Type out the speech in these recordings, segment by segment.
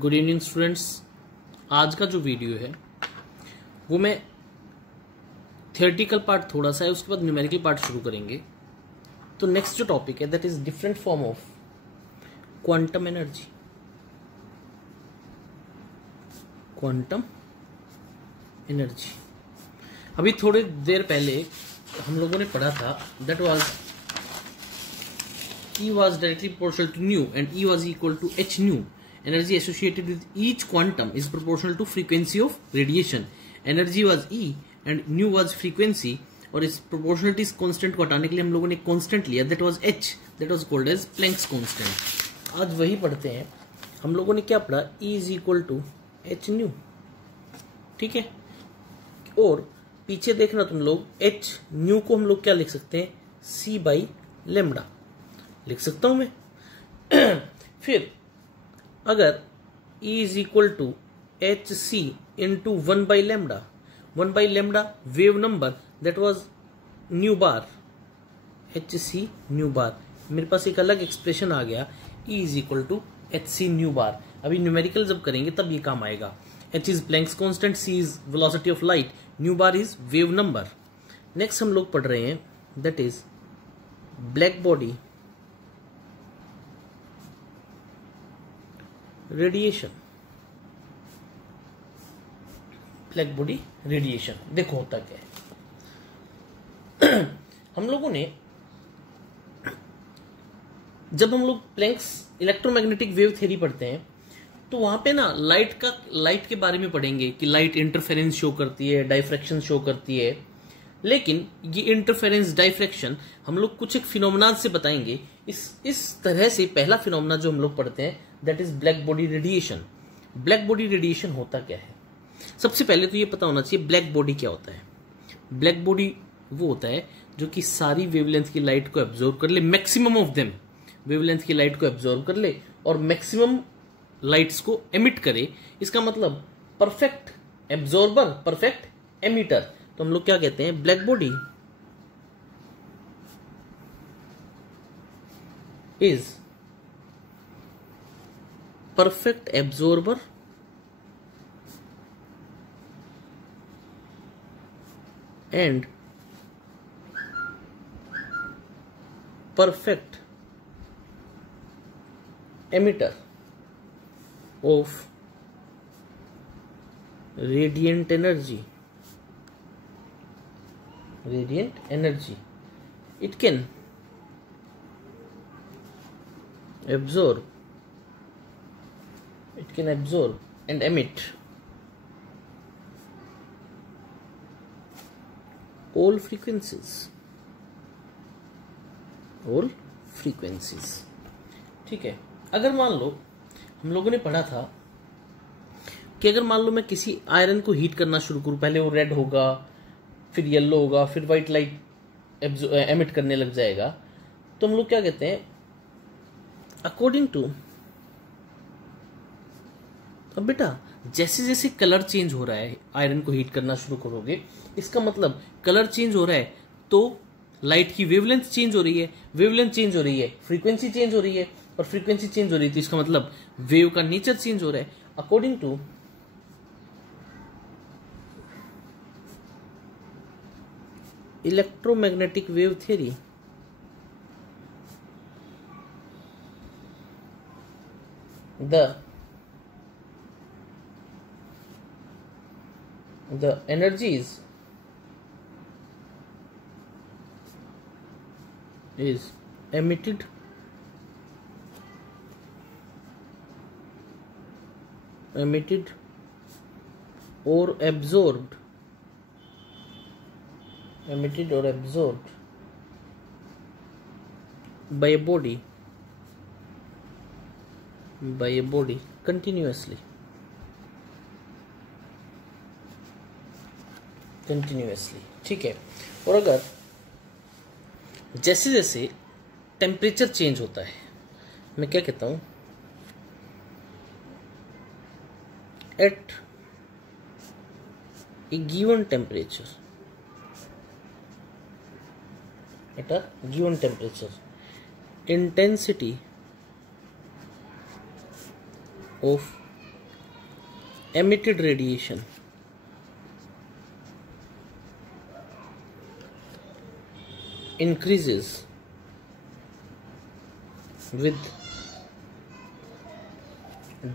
Good evening students. आज का जो वीडियो है वो मैं थियोरेटिकल पार्ट थोड़ा सा है, उसके बाद न्यूमेरिकल पार्ट शुरू करेंगे। तो नेक्स्ट जो टॉपिक है that is different form of quantum energy. Quantum energy अभी थोड़ी देर पहले हम लोगों ने पढ़ा था, that was E was directly proportional to nu and E was equal to h nu. Energy associated with each quantum is proportional to frequency of radiation. Energy was E and nu was frequency, और इस proportionality constant को हटाने के लिए हम लोगों ने constant लिया, that was h, that was called as Planck's constant। आज वही पढ़ते हैं। हम लोगों ने क्या पढ़ा? E is equal to h nu, ठीक है। और पीछे देखना तुम लोग, h nu को हम लोग क्या लिख सकते हैं? c by lambda लिख सकता हूं मैं। फिर अगर E is equal to H C into 1/λ, 1/λ wave number, that was nu bar, H C nu bar. मेरे पास एक अलग एक्सप्रेशन आ गया, E is equal to H C nu bar. अभी न्यूमेरिकल जब करेंगे तब ये काम आएगा। H is Planck's constant, C is velocity of light, nu bar is wave number. Next हम लोग पढ़ रहे हैं that is black body radiation. Black body radiation देखो होता क्या है। हम लोगों ने जब हम लोग प्लैंक्स इलेक्ट्रोमैग्नेटिक वेव थ्योरी पढ़ते हैं तो वहां पे ना लाइट के बारे में पढ़ेंगे कि लाइट इंटरफेरेंस शो करती है, डाइफ्रैक्शन शो करती है। लेकिन ये इंटरफेरेंस डाइफ्रैक्शन हम लोग कुछ एक फिनोमेना से बताएंगे। इस तरह से पहला फिनोमेना जो हम लोग पढ़ते हैं that is black body radiation. Black body radiation होता क्या है? सबसे पहले तो ये पता होना चाहिए ब्लैक बॉडी क्या होता है। ब्लैक बॉडी वो होता है जो कि सारी वेवलेंथ की लाइट को एब्जॉर्ब कर ले, मैक्सिमम ऑफ देम वेवलेंथ की लाइट को एब्जॉर्ब कर ले और मैक्सिमम लाइट्स को एमिट करे। इसका मतलब परफेक्ट एब्जॉर्बर, परफेक्ट एमिटर। तो हम लोग क्या कहते हैं? Black body is perfect absorber and perfect emitter of radiant energy. Radiant energy. It can absorb and emit all frequencies. ठीक है। अगर मान लो हम लोगों ने पढ़ा था कि अगर मान लो मैं किसी आयरन को हीट करना शुरू करूं, पहले वो रेड होगा, फिर येलो होगा, फिर व्हाइट लाइट एमिट करने लग जाएगा, तो हम लोग क्या कहते हैं? अकॉर्डिंग टू, अब बेटा जैसे जैसे कलर चेंज हो रहा है, आयरन को हीट करना शुरू करोगे, इसका मतलब कलर चेंज हो रहा है तो लाइट की वेवलेंथ चेंज हो रही है, वेवलेंथ चेंज हो रही है, फ्रीक्वेंसी चेंज हो रही है, और फ्रीक्वेंसी चेंज हो रही है तो इसका मतलब वेव का नेचर चेंज हो रहा है। According to electromagnetic wave theory, the energies is emitted or absorbed by a body continuously, ठीक है। और अगर जैसे जैसे टेम्परेचर चेंज होता है, मैं क्या कहता हूं? At a given temperature, at a given temperature. Intensity of emitted radiation increases with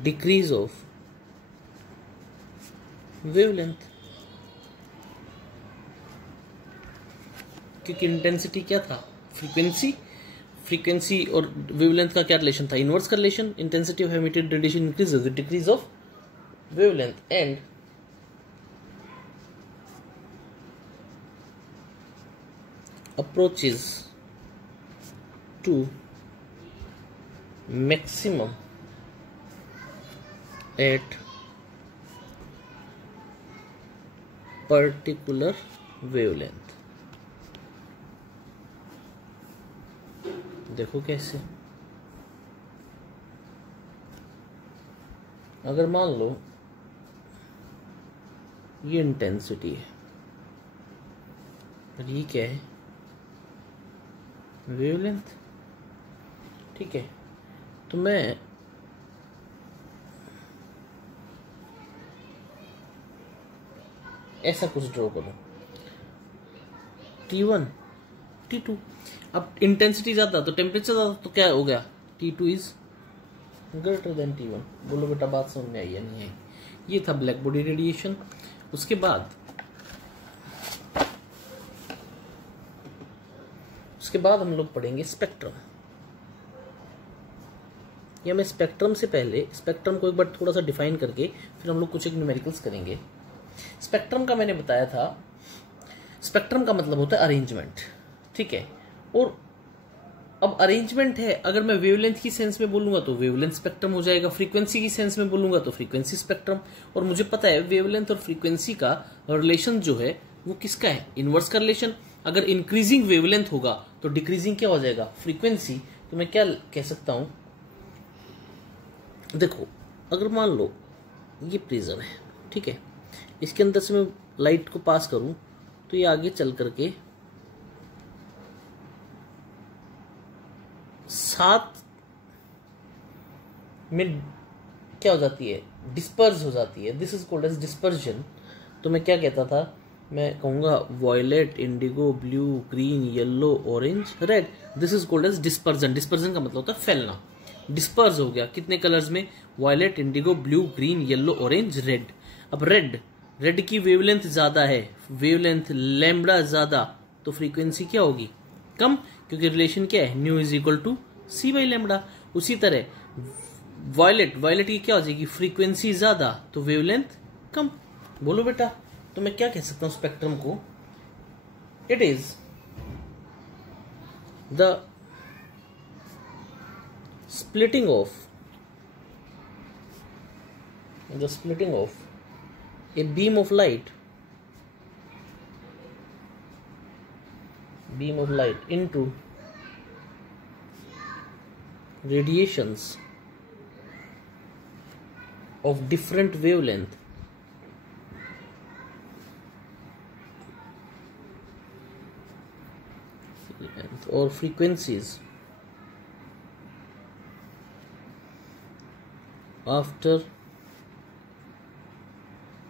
decrease of wavelength, क्योंकि इंटेंसिटी क्या था, फ्रीक्वेंसी और वेवलेंथ का क्या रिलेशन था, इनवर्स का relation. Intensity of emitted radiation increases with decrease of wavelength and approaches to maximum at particular wavelength. देखो कैसे, अगर मान लो ये इंटेंसिटी है और ये क्या है, वेवलेंथ. ठीक है, तो मैं ऐसा कुछ ड्रॉ करूं, T1 T2. अब इंटेंसिटी ज्यादा तो टेम्परेचर ज्यादा, तो क्या हो गया, T2 is greater than T1. बोलो बेटा बात समझ में आई या नहीं आई. ये था ब्लैक बॉडी रेडिएशन. उसके बाद हम लोग पढ़ेंगे स्पेक्ट्रम. या मैं स्पेक्ट्रम से पहले स्पेक्ट्रम को एक बार थोड़ा सा डिफाइन करके फिर हम लोग कुछ एक न्यूमेरिकल्स करेंगे. स्पेक्ट्रम का मैंने बताया था, स्पेक्ट्रम का मतलब होता है अरेंजमेंट. ठीक है, और अब अरेंजमेंट है, अगर मैं वेवलेंथ की सेंस में बोलूंगा तो वेवलेंथ स्पेक्ट्रम हो जाएगा, फ्रीक्वेंसी की सेंस में बोलूंगा तो फ्रीक्वेंसी स्पेक्ट्रम. और मुझे पता है वेवलेंथ और फ्रीक्वेंसी का रिलेशन जो है वो किसका है, इनवर्स का रिलेशन. अगर इंक्रीजिंग वेवलेंथ होगा तो डिक्रीजिंग क्या हो जाएगा, फ्रीक्वेंसी. तो मैं क्या कह सकता हूं, देखो अगर मान लो ये प्रिज्म है, ठीक है, इसके अंदर से मैं लाइट को पास करूं तो ये आगे चल करके साथ में क्या हो जाती है, डिस्पर्स हो जाती है. This is called as dispersion. तो मैं क्या कहता था, मैं कहूंगा violet, indigo, blue, green, yellow, orange, red. This is called as dispersion. Dispersion का मतलब होता है फैलना. डिस्पर्स हो गया कितने कलर्स में, violet, indigo, blue, green, yellow, orange, red. अब रेड की वेवलेंथ ज्यादा है, वेवलेंथ लैम्बडा ज्यादा, तो फ्रीक्वेंसी क्या होगी, कम, क्योंकि रिलेशन क्या है, nu is equal to c by lambda. उसी तरह वॉयलेट की क्या हो जाएगी, फ्रीक्वेंसी ज्यादा तो वेवलेंथ कम. बोलो बेटा, तो मैं क्या कह सकता हूं स्पेक्ट्रम को, it is the splitting of a beam of light into radiations of different wavelength or frequencies after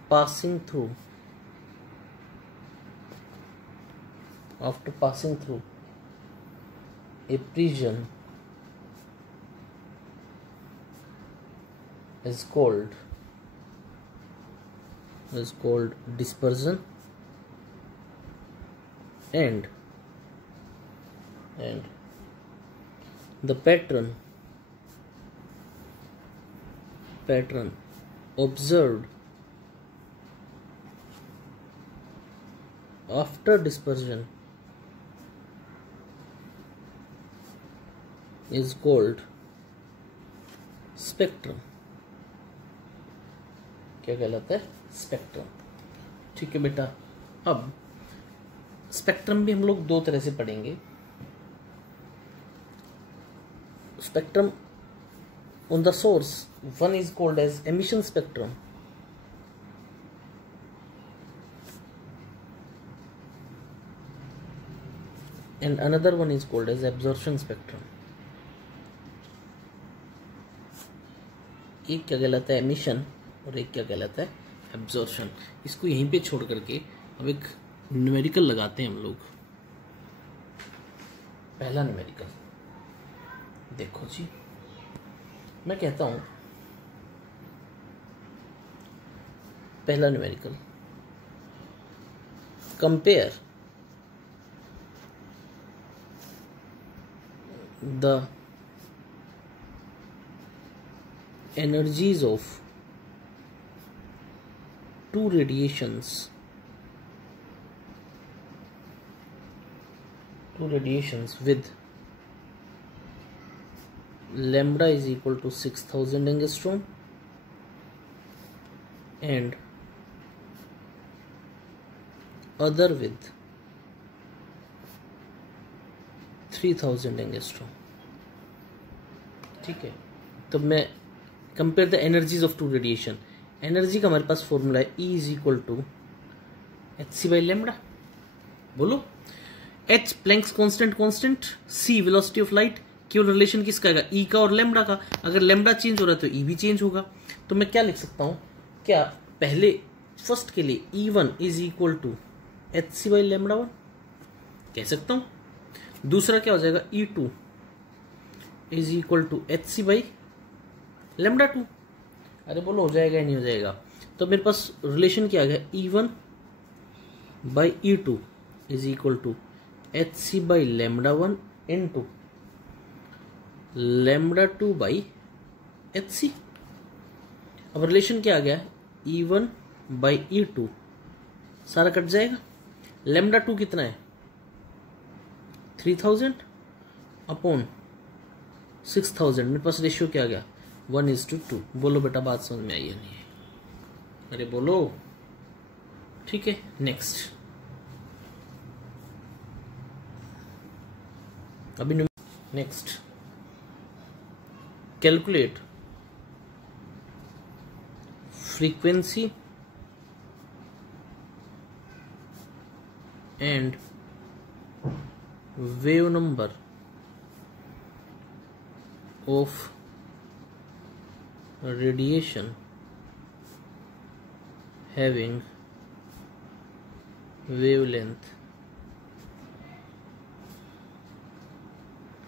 passing through a prism is called dispersion, and the pattern observed after dispersion is called spectrum. क्या कहलाता है, spectrum. ठीक है बेटा, अब spectrum भी हम लोग दो तरह से पढ़ेंगे. Spectrum on the source, one is called as emission spectrum, and another one is called as absorption spectrum. एक क्या कहलाता है, emission, और एक क्या कहलाता है, एब्जॉर्प्शन। इसको यहीं पे छोड़ करके अब एक न्यूमेरिकल लगाते हैं हम लोग। पहला न्यूमेरिकल देखो जी, मैं कहता हूं पहला numerical, compare the energies of two radiations with lambda is equal to 6000 angstrom and other with 3000 angstrom। ठीक है, तो मैं compare the energies of two radiation. Energy का हमारे पास फॉर्मूला है E is equal to hc by lambda. बोलो, H Planck's constant, C velocity of light, केवल रिलेशन किसका आएगा, E का और लेमडा का। अगर लेमडा चेंज हो रहा है तो E भी चेंज होगा। तो मैं क्या लिख सकता हूं, क्या पहले फर्स्ट के लिए E1 is equal to hc by lambda 1 कह सकता हूं। दूसरा क्या हो जाएगा, E2 is equal to hc by lambda 2। अरे बोलो, हो जाएगा या नहीं हो जाएगा। तो मेरे पास रिलेशन क्या आ गया, E1 by E2 is equal to hc by lambda 1 lambda लेमडा 2 बाई hc। अब रिलेशन क्या आ गया, E1 बाई E2 सारा कट जाएगा। लेमडा 2 कितना है, 3000 अपॉन 6000। मेरे पास रेशियो क्या आ गया, 1:2। बोलो बेटा, बात समझ में आई या नहीं है? अरे बोलो। ठीक है, नेक्स्ट। अभी next, calculate frequency and wave number of radiation having wavelength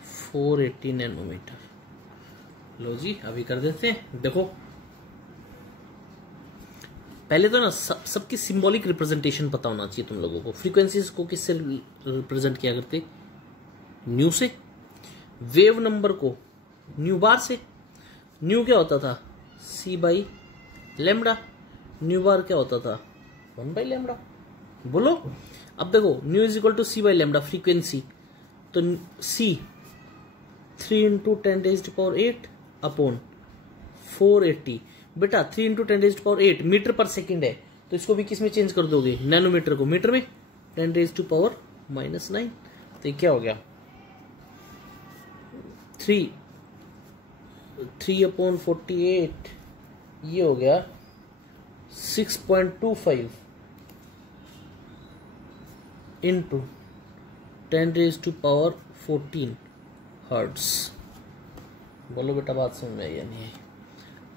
480 nanometre. लो जी, अभी कर देते हैं। देखो, पहले तो ना सबकी सिंबॉलिक रिप्रेजेंटेशन पता होना चाहिए तुम लोगों को। फ्रीक्वेंसीज को किससे रिप्रेजेंट किया करते, न्यू से। वेव नंबर को न्यू बार से। न्यू क्या होता था, C by lambda. Nu bar क्या होता था, 1 बाई लेमडा। बोलो, अब देखो, nu is equal to C by lambda frequency, तो C 3 इंटू 10⁸ अपॉन 480। बेटा 3 इंटू 10⁸ मीटर पर सेकेंड है, तो इसको भी किस में चेंज कर दोगे, नैनोमीटर को मीटर में, 10⁻⁻⁹। तो ये क्या हो गया, 3/48, ये हो गया 6.25 इंटू 10⁻14 हर्ट्स। बोलो बेटा, बात समझ में आई या नहीं है?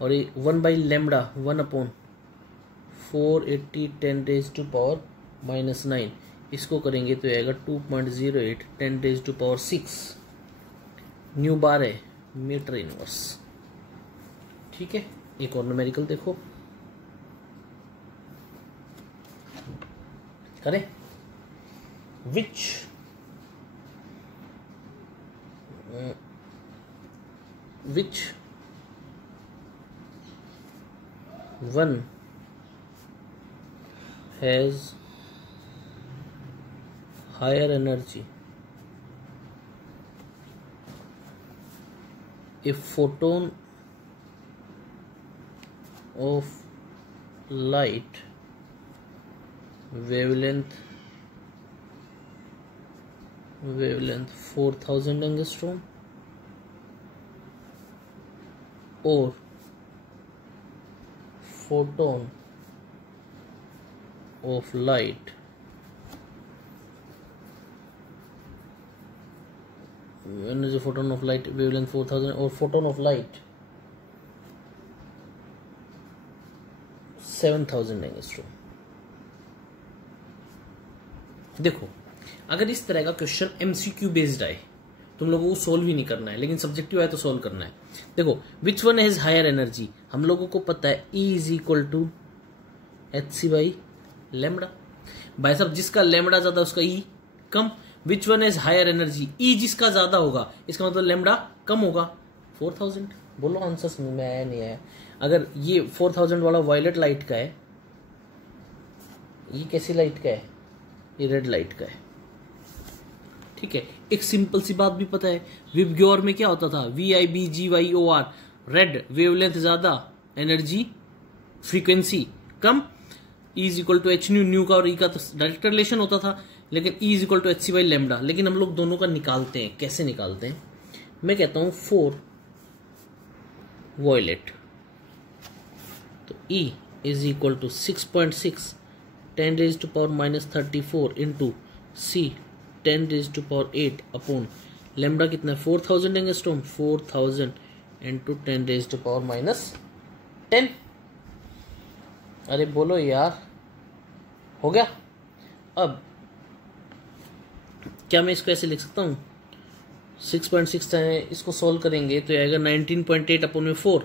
और ये 1 बाई लेमडा 1/480 10⁻⁻⁹, इसको करेंगे तो आएगा 2.08 10⁻6 न्यू बार है, मीटर इनवर्स। ठीक है, एक और न्यूमेरिकल देखो, करें। which one has higher energy, a photon of light wavelength 4000 angstrom or photon of light when is a photon of light wavelength 4000 or photon of light 7000 angstrom. देखो अगर इस तरह का क्वेश्चन एमसीक्यू बेस्ड आए तुम लोगों को सोल्व ही नहीं करना है, लेकिन सब्जेक्टिव आए तो सोल्व करना है। देखो which one has higher energy, हम लोगों को पता है E is equal to H c by lambda. भाई साहब जिसका लेमड़ा ज्यादा उसका E कम। Which one has higher energy, E जिसका ज्यादा होगा इसका मतलब लेमड़ा कम होगा। 4000। बोलो आंसर समझ में आया नहीं आया। अगर ये 4000 वाला वायलेट लाइट का है, ये कैसी लाइट का है, ये रेड लाइट का है। ठीक है, एक सिंपल सी बात भी पता है, विबग्योर में क्या होता था, VIBGYOR, रेड वेवलेंथ ज्यादा, एनर्जी फ्रीक्वेंसी कम। E is equal to h nu, nu का और E का तो डायरेक्ट रिलेशन होता था, लेकिन E is equal to H c by lambda. लेकिन हम लोग दोनों का निकालते हैं, कैसे निकालते हैं, मैं कहता हूं 4 वॉयलेट, तो E is equal to 6.6 10 raise to power minus 34 into C 10 raise to power 8 upon lambda कितना है 4000 angstrom, 4000 into 10 raise to power minus 10। अरे बोलो यार, हो गया। अब क्या मैं इसको ऐसे लिख सकता हूँ, 6.6 है, इसको सोल्व करेंगे तो ये आएगा 19.8 अपॉन में 4,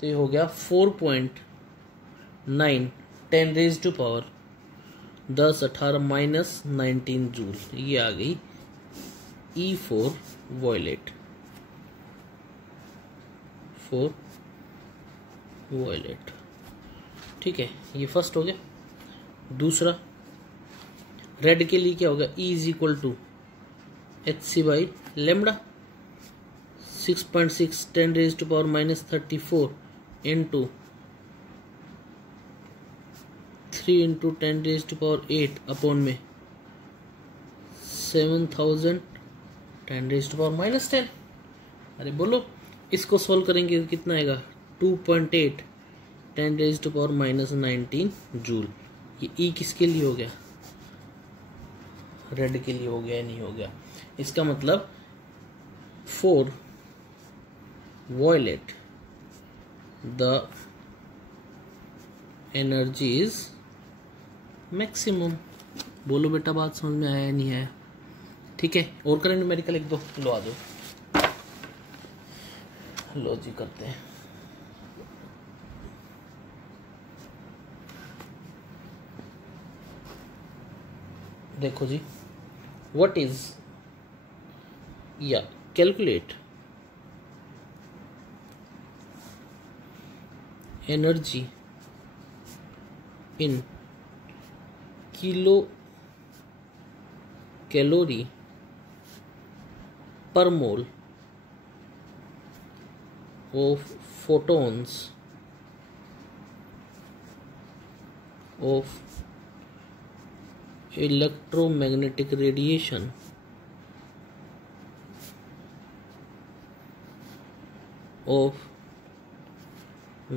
तो ये हो गया 4.9 10 raise to power 10 18 minus 19 joule. ये आ गई E4 वॉयलेट, 4 वॉयलेट। ठीक है, ये फर्स्ट हो गया। दूसरा रेड के लिए क्या होगा, E is equal to H c by lambda, 6.6 10 raise to power minus 34 into 3 into 10 raise to power 8 upon में 7000 10 रेज टू पावर माइनस 10। अरे बोलो, इसको सोल्व करेंगे तो कितना आएगा, 2.8 10 raise to power minus 19 joule. ये E किसके लिए हो गया, रेड के लिए हो गया, नहीं हो गया। इसका मतलब 4 violet the energy is maximum. बोलो बेटा बात समझ में आया नहीं आया। ठीक है, और करें न्यूमेरिकल एक दो, लो आ जाओ, लो जी करते हैं। देखो जी, व्हाट इज या calculate energy in kilo calorie per mole of photons of electromagnetic radiation of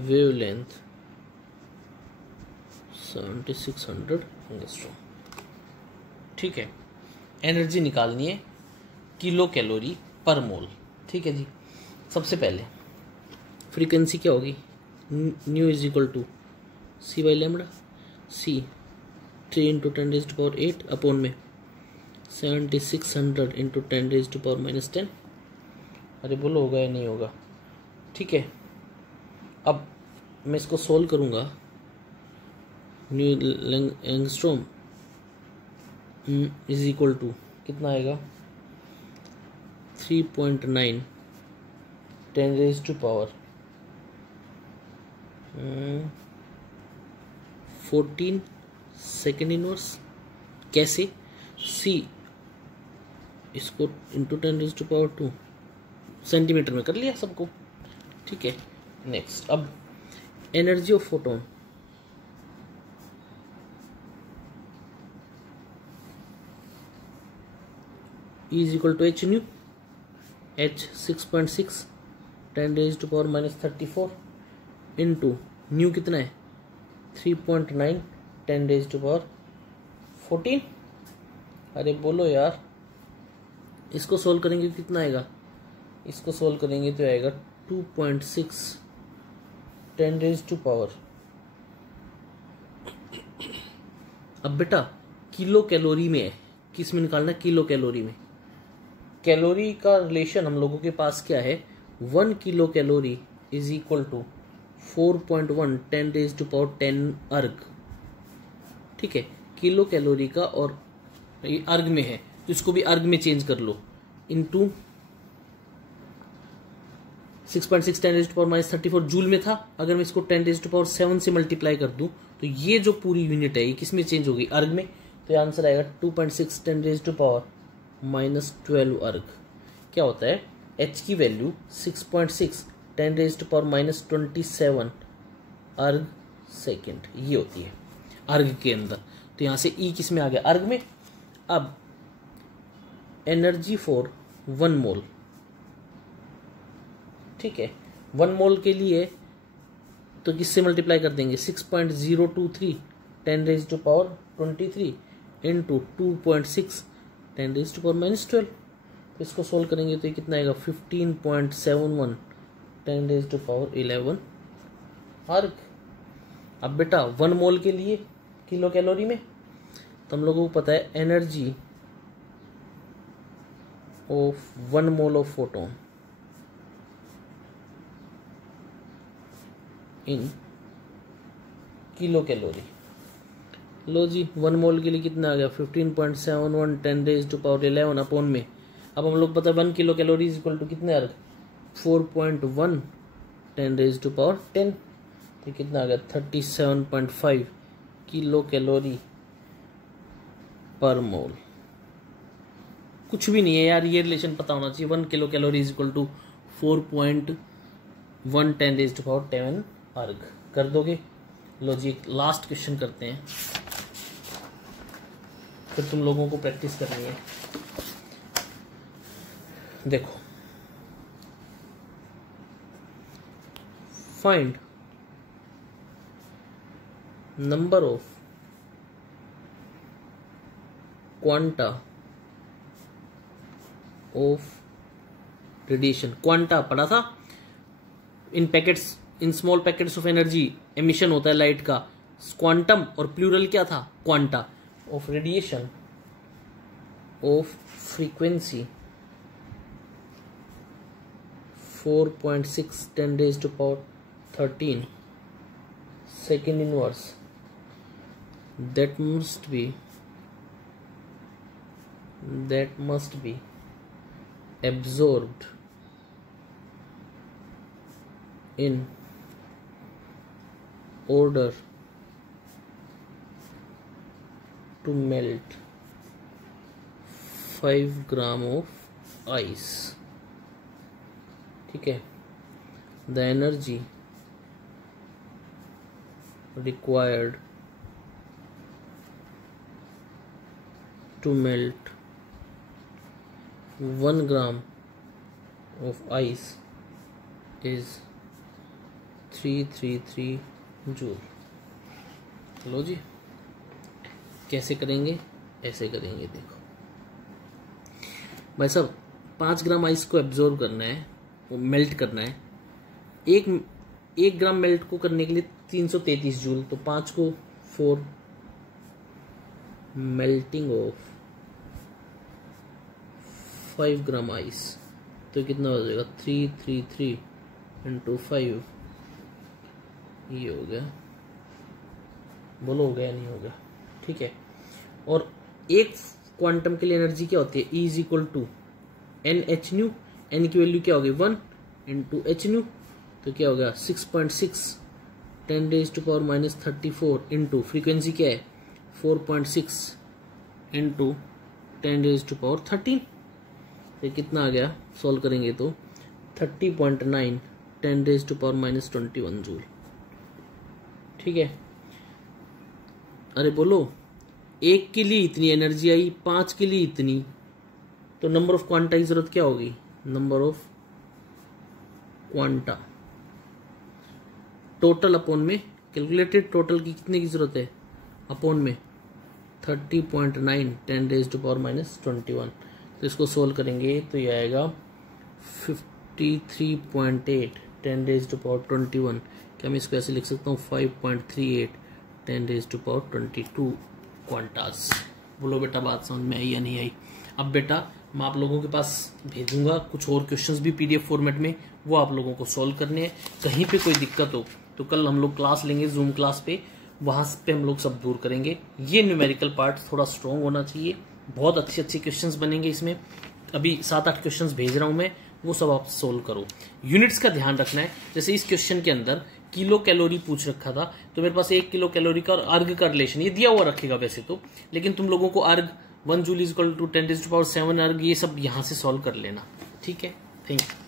wavelength 7600 angstrom. ठीक है, एनर्जी निकालनी है किलो कैलोरी पर मोल। ठीक है जी, सबसे पहले फ्रीक्वेंसी क्या होगी, nu is equal to c by lambda, c 3 into 10 raise to power 8 upon में 7600 into 10 raise to power minus 10। अरे बोलो होगा या नहीं होगा। ठीक है, अब मैं इसको सोल्व करूंगा, nu angstrom is equal to कितना आएगा 3.9 10 raise to power 14 second inverse. कैसे, सी इसको into 10 raise to power 2 centimetre में कर लिया सबको। ठीक है, नेक्स्ट अब energy of photon, E is equal to H nu, H 6.6 10 raised to power minus 34 into nu कितना है 3.9 10 raised to power 14। अरे बोलो यार, इसको सोल्व करेंगे कितना आएगा, इसको सोल्व करेंगे तो आएगा 2.6 10 raised to power अब बेटा किलो कैलोरी में है, किस में निकालना है? किलो कैलोरी में। कैलोरी का रिलेशन हम लोगों के पास क्या है? 1 kilo calorie is equal to 4.1 10⁻10 अर्ग। ठीक है, किलो कैलोरी का, और ये अर्ग में है तो इसको भी अर्ग में चेंज कर लो, इनटू 6.6 10⁻34 जूल में था। अगर मैं इसको 10⁻7 से मल्टीप्लाई कर दूं तो ये जो पूरी यूनिट है ये किस में चेंज होगी? अर्ग में। तो ये आंसर आएगा 2.6 10⁻12 अर्ग। क्या होता है? h की वैल्यू 6.6 10⁻27 अर्ग सेकेंड, ये होती है अर्ग के अंदर। तो यहां से E किस में आ गया? अर्ग में। अब एनर्जी फॉर 1 मोल, ठीक है, 1 मोल के लिए तो किससे मल्टीप्लाई कर देंगे? 6.023 10⁻23 इंटू 2.6 10⁻12। तो इसको सोल्व करेंगे तो ये कितना आएगा? 15.71 10⁻11 अर्ग। अब बेटा 1 मोल के लिए किलो कैलोरी में, तो हम लोगों को पता है energy of 1 mole of photon in kilocalorie. लो जी, 1 मोल के लिए कितना आ गया? 15.71 10⁻11 अपॉन में। अब हम लोग पता है 1 kilo calorie is equal to कितने अर्ग? 4.1 10⁻10। तो कितना आ गया? 37.5 किलो कैलोरी पर मोल। कुछ भी नहीं है यार, ये रिलेशन पता होना चाहिए। 1 kilo calorie is equal to 4.1 10⁻10 अर्ग। कर दोगे? लो जी, लास्ट क्वेश्चन करते हैं, फिर तुम लोगों को प्रैक्टिस करनी है। देखो, find number of quanta of radiation. Quanta पढ़ा था, in packets, in small packets of energy emission होता है लाइट का। क्वांटम और प्लूरल क्या था? Quanta of radiation of frequency 4.6 10⁻13 second inverse, that must be absorbed in order to melt 5 gram of ice। ठीक है, the energy required to melt 1 gram of ice is 333 joule. लो जी, कैसे करेंगे? ऐसे करेंगे। देखो भाई साहब, 5 ग्राम आइस को एब्जॉर्ब करना है, वो मेल्ट करना है। एक ग्राम मेल्ट को करने के लिए 333 जूल। तो 5 को 4, मेल्टिंग ऑफ 5 ग्राम आइस, तो कितना हो जाएगा? 333 इंटू 5, ये हो गया। बोलो हो गया? नहीं हो गया? ठीक है। और एक क्वांटम के लिए एनर्जी क्या होती है? E is equal to NH nu. N की वैल्यू क्या होगी? 1 इंटू H न्यू। तो क्या हो गया? 6.6 10⁻34 इंटू फ्रीक्वेंसी क्या है? 4.6 इंटू 10⁻13। तो कितना आ गया? सॉल्व करेंगे तो 30.9 10⁻21 जूल। ठीक है। अरे बोलो, 1 के लिए इतनी एनर्जी आई, 5 के लिए इतनी, तो नंबर ऑफ क्वांटा की जरूरत क्या होगी? Number of quanta total upon में कैलकुलेटेड टोटल की कितने की जरूरत है? अपॉन में 30.9 10⁻21। तो इसको सोल्व करेंगे तो ये आएगा 53.8 10⁻21। क्या मैं इसको ऐसे लिख सकता हूँ? 5.38 10⁻22 क्वांटास। बोलो बेटा बात समझ में आई या नहीं आई? अब बेटा मैं आप लोगों के पास भेजूंगा कुछ और क्वेश्चंस भी पीडीएफ फॉर्मेट में, वो आप लोगों को सॉल्व करने हैं। कहीं पे कोई दिक्कत हो तो कल हम लोग क्लास लेंगे जूम क्लास पे, वहां पे हम लोग सब दूर करेंगे। ये न्यूमेरिकल पार्ट थोड़ा स्ट्रॉन्ग होना चाहिए, बहुत अच्छे अच्छे क्वेश्चंस बनेंगे इसमें। अभी 7-8 क्वेश्चंस भेज रहा हूं मैं, वो सब आप सोल्व करो। यूनिट्स का ध्यान रखना है, जैसे इस क्वेश्चन के अंदर किलो कैलोरी पूछ रखा था, तो मेरे पास 1 किलो कैलोरी का और अर्ग का रिलेशन ये दिया हुआ रखेगा वैसे तो, लेकिन तुम लोगों को अर्ग 1 जूल इज इक्वल टू 10⁻⁷ अर्ग ये सब यहां से सॉल्व कर लेना। ठीक है, थैंक यू।